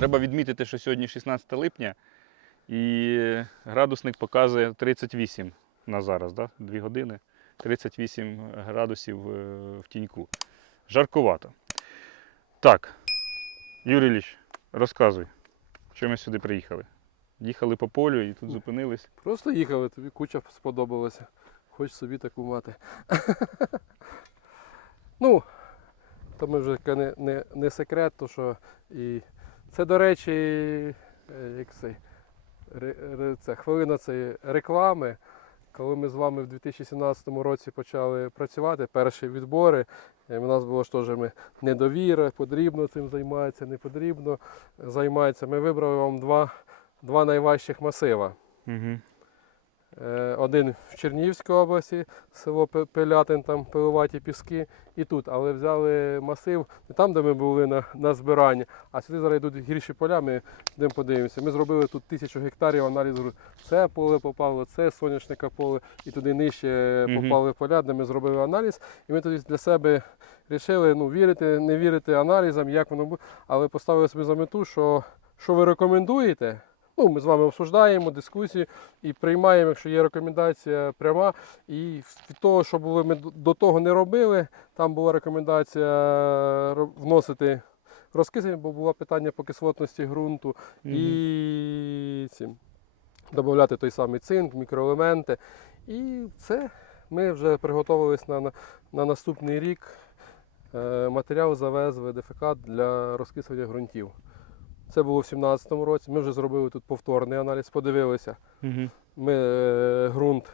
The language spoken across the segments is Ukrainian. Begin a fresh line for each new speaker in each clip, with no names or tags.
Треба відмітити, що сьогодні 16 липня і градусник показує 38 на зараз, да? 2 години. 38 градусів е, в тіньку. Жаркувато. Так, Юрій Ілліч, розказуй, що ми сюди приїхали. Їхали по полю і тут зупинились.
Просто їхали, тобі куча сподобалася. Хоч собі таку мати. ну, то ми вже не, не, не секрет, то що і це, до речі, е, як це, це хвилина цієї реклами. Коли ми з вами в 2017 році почали працювати, перші відбори, і у нас було ж теж ми недовіра, потрібно цим займатися, не потрібно займатися. Ми вибрали вам два, два найважчих масива.
Угу.
Е, Один в Чернігівській області, село Пелятин, там пиlovаті піски, і тут. Але взяли масив не там, де ми були на, на збиранні, а сюди зараз йдуть гірші поля, ми йдемо подивимося. Ми зробили тут тисячу гектарів аналіз. Це поле попало, це соняшника поле, і туди нижче попали поля, де ми зробили аналіз. І ми тоді для себе вирішили ну, вірити, не вірити аналізам, як воно буде, але поставили собі за мету, що, що ви рекомендуєте. Ну, ми з вами обсуждаємо дискусії і приймаємо, якщо є рекомендація пряма. І від того, що були ми до- того не робили, там була рекомендація вносити розкисень, бо було питання по кислотності ґрунту і цим, додати той самий цинк, мікроелементи. І це ми вже приготувалися на, на, на наступний рік. Е, Матеріал завезли ДФК для розкислення ґрунтів. Це було в 2017 році. Ми вже зробили тут повторний аналіз, подивилися.
Угу.
Ми е, ґрунт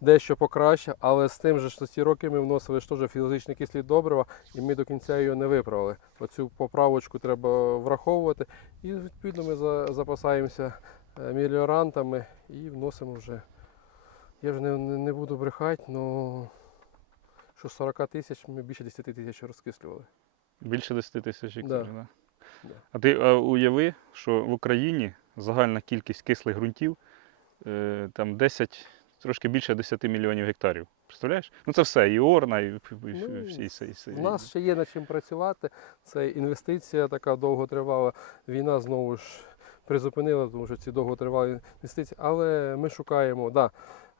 дещо покраще, але з тим же що ці роки ми вносили ж теж фізичні кислі добрива, і ми до кінця її не виправили. Оцю поправочку треба враховувати. І відповідно ми за- запасаємося е, меліорантами і вносимо вже. Я вже не, не, не буду брехати, але що 40 тисяч ми більше 10 тисяч розкислювали.
Більше 10 тисяч гектарів, да.
Да.
А ти а, уяви, що в Україні загальна кількість кислих ґрунтів е, там 10, трошки більше 10 мільйонів гектарів. Представляєш? Ну це все, і Орна, і, і, і,
Ну,
всі, всі.
У нас ще є над чим працювати. Це інвестиція така довготривала. Війна знову ж призупинила, тому що ці довготривалі інвестиції. Але ми шукаємо, да,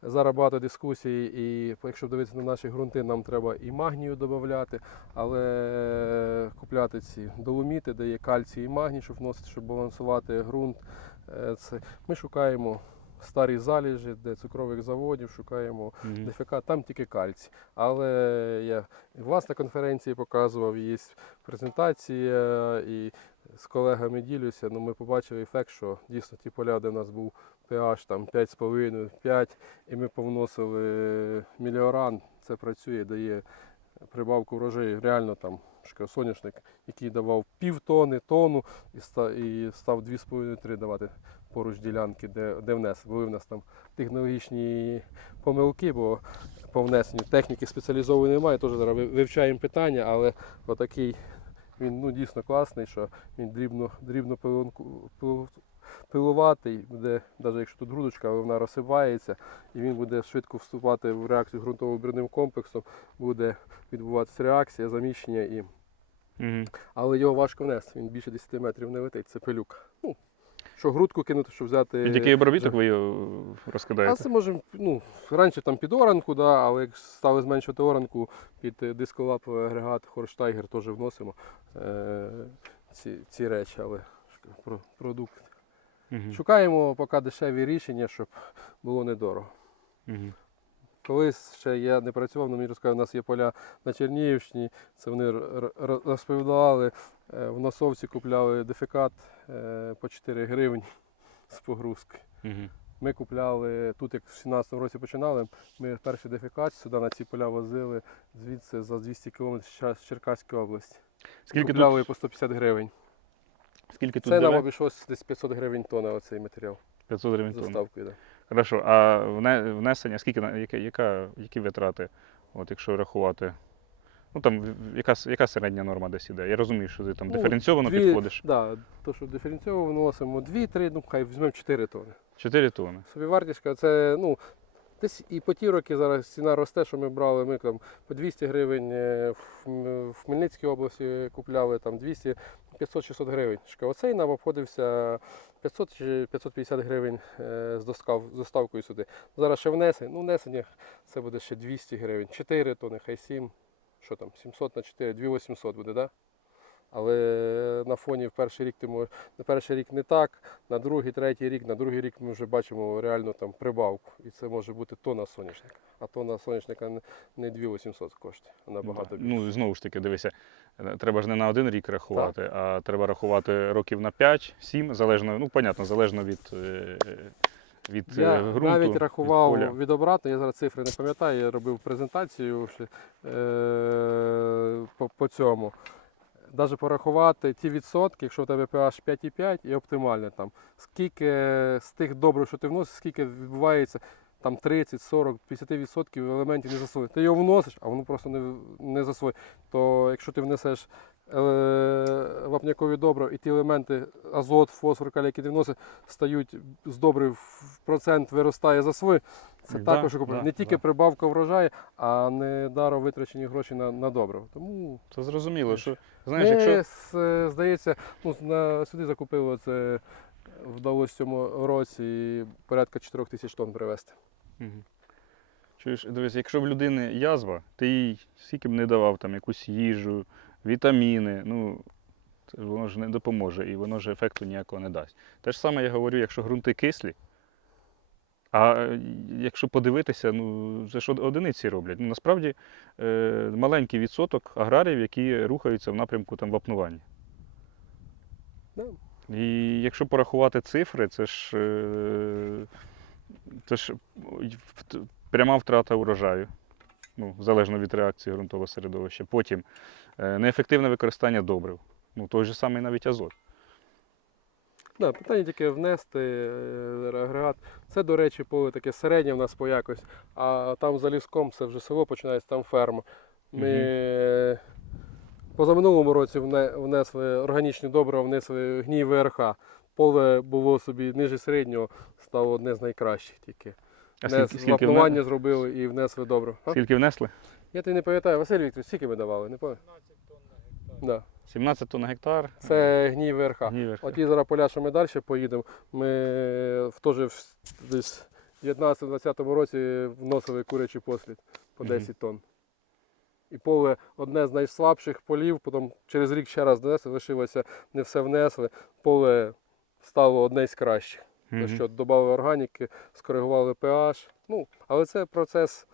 зараз багато дискусій, і якщо дивитися на наші ґрунти, нам треба і магнію додати, але купляти ці доломіти, де є кальцій і магній, щоб вносити, щоб балансувати ґрунт. Е, Це ми шукаємо. Старі заліжі, де цукрових заводів, шукаємо
Мгм.
ДФК, там тільки кальцій. Але я і вас на конференції показував, є презентація і з колегами ділюся. Ну, ми побачили ефект, що дійсно ті поля, де в нас був pH там 5,5, 5, і ми повносили міліоран, це працює, дає прибавку врожаю. Реально там соняшник, який давав пів тони, тонну і став 2,5-3 давати поруч ділянки, де, де внес. Були в нас там технологічні помилки, бо по внесенню техніки спеціалізованої немає. Теж зараз вивчаємо питання, але отакий він ну, дійсно класний, що він дрібно, дрібно пилонку- пил- пилуватий, буде, навіть якщо тут грудочка, але вона розсипається, і він буде швидко вступати в реакцію з ґрунтово-брудним комплексом, буде відбуватися реакція, заміщення і.
Мгм.
Але його важко внести, він більше 10 метрів не летить, це пилюк. Ну, що грудку кинути, що взяти.
Під який обробіток ви його
А це можемо, ну, раніше там під оранку, да, але як стали зменшувати оранку, під е, дисколаповий агрегат Хорштайгер теж вносимо е, ці, ці речі, але про, продукт.
Мгм.
Шукаємо поки дешеві рішення, щоб було недорого.
Мгм.
Колись ще я не працював, але мені розказали, у нас є поля на Чернігівщині, це вони розповідали, е, в носовці купляли дефекат е, по 4 гривні з погрузки.
Мгм.
Ми купляли тут, як в 17-му році починали, ми перший дефекат сюди на ці поля возили звідси за 200 кілометрів з з Черкаської області.
Скільки
купляли
тут,
по 150 гривень.
Скільки тут
Це нам
дерев?
обійшлося десь 500 гривень тонна оцей матеріал
500 гривень
з
тонна.
доставкою. Да.
Хорошо, а вне- внесення, скільки, на- яка, яка, які витрати, от якщо рахувати? Ну там в- яка, с- яка середня норма десь іде? Я розумію, що ти там
Ну,
диференційовано
дві-
підходиш.
Да, то, що диференційово вносимо 2-3, ну хай візьмемо 4 тонни.
4 тонни.
Собівартість це ну, десь і по ті роки зараз ціна росте, що ми брали. Ми там по 200 гривень е, в М- в Хмельницькій області купляли там 200 500-600 гривень. Оцей нам обходився 500 чи 550 гривень е, з доставкою сюди. Зараз ще внесення, ну внесення це буде ще 200 гривень. 4 то нехай 7. Що там, 700 на 4, 2800 буде, так? Да? Але на фоні в перший рік ти можеш, на перший рік не так, на другий, третій рік, на другий рік ми вже бачимо реально там прибавку. І це може бути тонна соняшника. А тонна соняшника не, не 2800 коштує, а набагато більше.
Ну, знову ж таки, дивися, е, треба ж не на один рік рахувати, а треба рахувати років на 5-7, залежно, ну, понятно, залежно від, е, від е,
Я
ґрунту.
навіть рахував
поля.
від обратно, я зараз цифри не пам'ятаю, я робив презентацію е, по, по цьому. Навіть порахувати ті відсотки, якщо у тебе pH 5,5 і оптимальне там, скільки з тих добрив, що ти вносиш, скільки відбувається там 30, 40, 50% елементів не засвоює. Ти його вносиш, а воно просто не, не засвоює. То якщо ти внесеш вапнякові добрива і ті елементи азот, фосфор, калій, які ти вносиш, стають з добрив процент виростає за свої. Це
Да,
також
да,
не тільки
да.
прибавка врожаю, а не даром витрачені гроші на, на добриво. Тому
Це зрозуміло, що, знаєш,
ми,
якщо...
е, здається, ну, на, сюди закупили це вдалося в цьому році порядка 4 тисяч тонн привезти.
Мгм. Чуєш, дивись, якщо в людини язва, ти їй скільки б не давав там якусь їжу, вітаміни, ну воно ж не допоможе і воно ж ефекту ніякого не дасть. Те ж саме я говорю, якщо ґрунти кислі, а е, якщо подивитися, ну це ж одиниці роблять. Ну, насправді е, маленький відсоток аграріїв, які рухаються в напрямку там вапнування. І якщо порахувати цифри, це ж, е, це ж пряма втрата урожаю, ну, залежно від реакції ґрунтового середовища. Потім е, неефективне використання добрив. Ну, той же самий навіть азот.
Да, питання тільки внести е, агрегат. Це, до речі, поле таке середнє в нас по якось, а там за ліском це вже село починається, там ферма. Ми е, позаминулому році внесли органічні добрива, внесли гній ВРХ. Поле було собі ниже середнього, стало одне з найкращих тільки.
А
Внес-
скільки,
зробили і внесли добре. А?
скільки внесли?
Я ти не пам'ятаю, Василь Вікторович, скільки ми давали? Не пам'ятаю?
15 тонн на гектар.
Да.
17 тонн на гектар.
Це гній ВРХ.
Гнівер.
Оті зараз поля, що ми далі поїдемо, ми в теж в- десь в 19-20 році вносили курячий послід по
Мгм.
10 тонн. І поле одне з найслабших полів, потім через рік ще раз донесли, лишилося, не все внесли. Поле стало одне з кращих. То,
Мгм.
що додали органіки, скоригували pH. Ну, але це процес.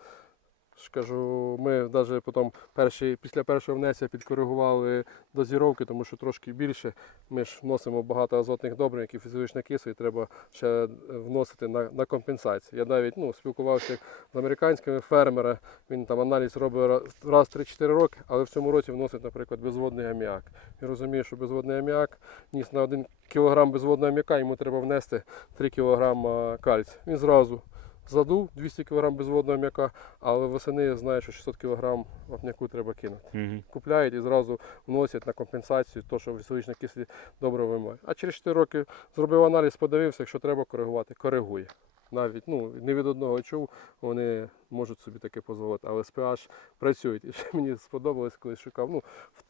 Ж ми навіть потім перші, після першого внесення підкоригували дозіровки, тому що трошки більше. Ми ж вносимо багато азотних добрив, які фізично кислі, і треба ще вносити на, на компенсацію. Я навіть ну, спілкувався з американськими фермерами, він там аналіз робить раз в 3-4 роки, але в цьому році вносить, наприклад, безводний аміак. Він розуміє, що безводний аміак ніс на 1 кг безводного аміака, йому треба внести 3 кг кальцію. Він зразу задув 200 кг безводного аміака, але восени знає, що 600 кг вапняку треба кинути.
Мгм.
Купляють і зразу вносять на компенсацію, то, що фізично кислі добре вимагають. А через 4 роки зробив аналіз, подивився, якщо треба коригувати, коригує. Навіть ну, не від одного чув, вони можуть собі таке дозволити, але з pH працюють. І ще мені сподобалось, коли шукав ну,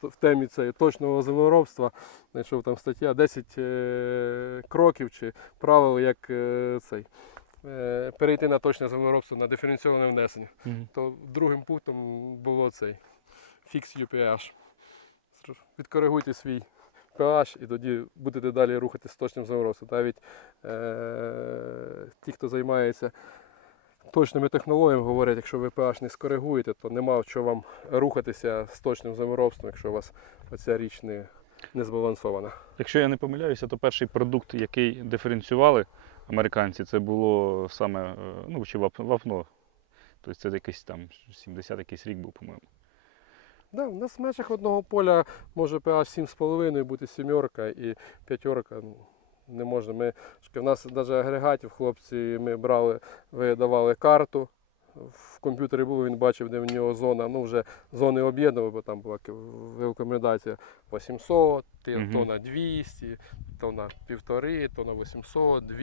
в, в темі цієї точного землеробства, знайшов там стаття 10 е- кроків чи правил, як е- цей. Е, Перейти на точне землеробство на диференційоване внесення
Мгм.
то другим пунктом було цей Fix UPH. Відкоригуйте свій pH і тоді будете далі рухатися з точним заморозком. Навіть е- ті, хто займається точними технологіями, говорять, якщо ви pH не скоригуєте, то нема в чого вам рухатися з точним заморобством, якщо у вас оця річ не, не збалансована.
Якщо я не помиляюся, то перший продукт, який диференціювали американці, це було саме е, ну, чи вап- вапно. Тобто це якийсь там 70 якийсь рік був, по-моєму.
Да, у нас в межах одного поля може pH 7,5 бути сімерка і п'ятерка. Ну, не можна. Ми, у нас навіть агрегатів, хлопці, ми брали, видавали карту в комп'ютері було, він бачив, де в нього зона, ну вже зони об'єднували, бо там була рекомендація по 700, ти-
Мгм.
то на 200, то на півтори, то на 800, 2.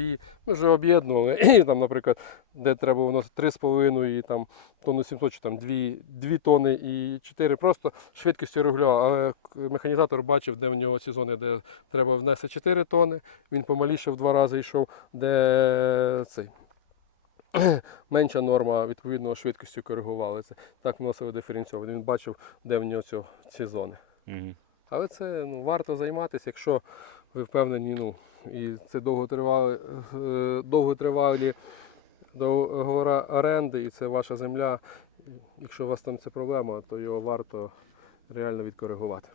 Ми вже об'єднували. І там, наприклад, де треба вносити 3,5 і там тонну 700, чи там 2, 2 тони і 4. Просто швидкістю регулював. Але механізатор бачив, де в нього ці зони, де треба внести 4 тони. Він помаліше в два рази йшов, де цей. Менша норма, відповідно, швидкістю коригували це. Так вносили диференційовано. Він бачив, де в нього цю, ці зони.
Мгм.
Але це ну, варто займатися, якщо ви впевнені, ну, і це довготривалі, е, довготривалі договори оренди, і це ваша земля. Якщо у вас там це проблема, то його варто реально відкоригувати.